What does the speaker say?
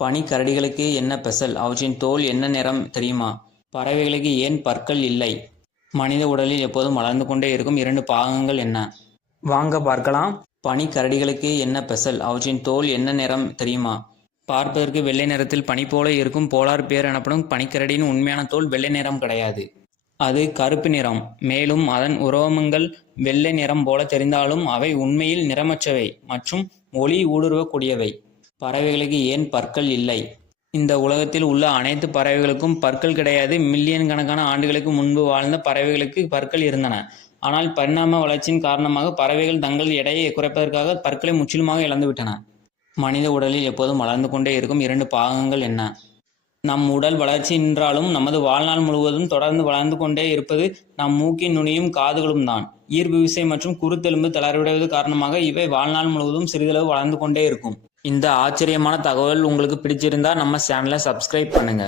பனிக்கரடிகளுக்கு என்ன ஸ்பெஷல்? அவற்றின் தோல் என்ன நிறம் தெரியுமா? பறவைகளுக்கு ஏன் பற்கள் இல்லை? மனித உடலில் எப்போதும் வளர்ந்து கொண்டே இருக்கும் 2 பாகங்கள் என்ன? வாங்க பார்க்கலாம். பனிக்கரடிகளுக்கு என்ன ஸ்பெஷல்? அவற்றின் தோல் என்ன நிறம் தெரியுமா? பார்ப்பதற்கு வெள்ளை நிறத்தில் பனி போல இருக்கும் போலார் பேர் எனப்படும் பனிக்கரடியின் உண்மையான தோல் வெள்ளை நிறம் கிடையாது. அது கருப்பு நிறம். மேலும் அதன் உரோமங்கள் வெள்ளை நிறம் போல தெரிந்தாலும் அவை உண்மையில் நிறமற்றவை மற்றும் ஒளி ஊடுருவக்கூடியவை. பறவைகளுக்கு ஏன் பற்கள் இல்லை? இந்த உலகத்தில் உள்ள அனைத்து பறவைகளுக்கும் பற்கள் கிடையாது. மில்லியன் கணக்கான ஆண்டுகளுக்கு முன்பு வாழ்ந்த பறவைகளுக்கு பற்கள் இருந்தன. ஆனால் பரிணாம வளர்ச்சியின் காரணமாக பறவைகள் தங்கள் எடையை குறைப்பதற்காக பற்களை முற்றிலுமாக இழந்துவிட்டன. மனித உடலில் எப்போதும் வளர்ந்து கொண்டே இருக்கும் 2 பாகங்கள் என்ன? நம் உடல் வளர்ச்சி நின்றாலும் நமது வாழ்நாள் முழுவதும் தொடர்ந்து வளர்ந்து கொண்டே இருப்பது நம் மூக்கின் நுனியும் காதுகளும் தான். ஈர்ப்பு விசை மற்றும் குருத்தெலும்பு தளர்வடைவது காரணமாக இவை வாழ்நாள் முழுவதும் சிறிதளவு வளர்ந்து கொண்டே இருக்கும். இந்த ஆச்சரியமான தகவல் உங்களுக்கு பிடிச்சிருந்தா நம்ம சேனலை சப்ஸ்கிரைப் பண்ணுங்க.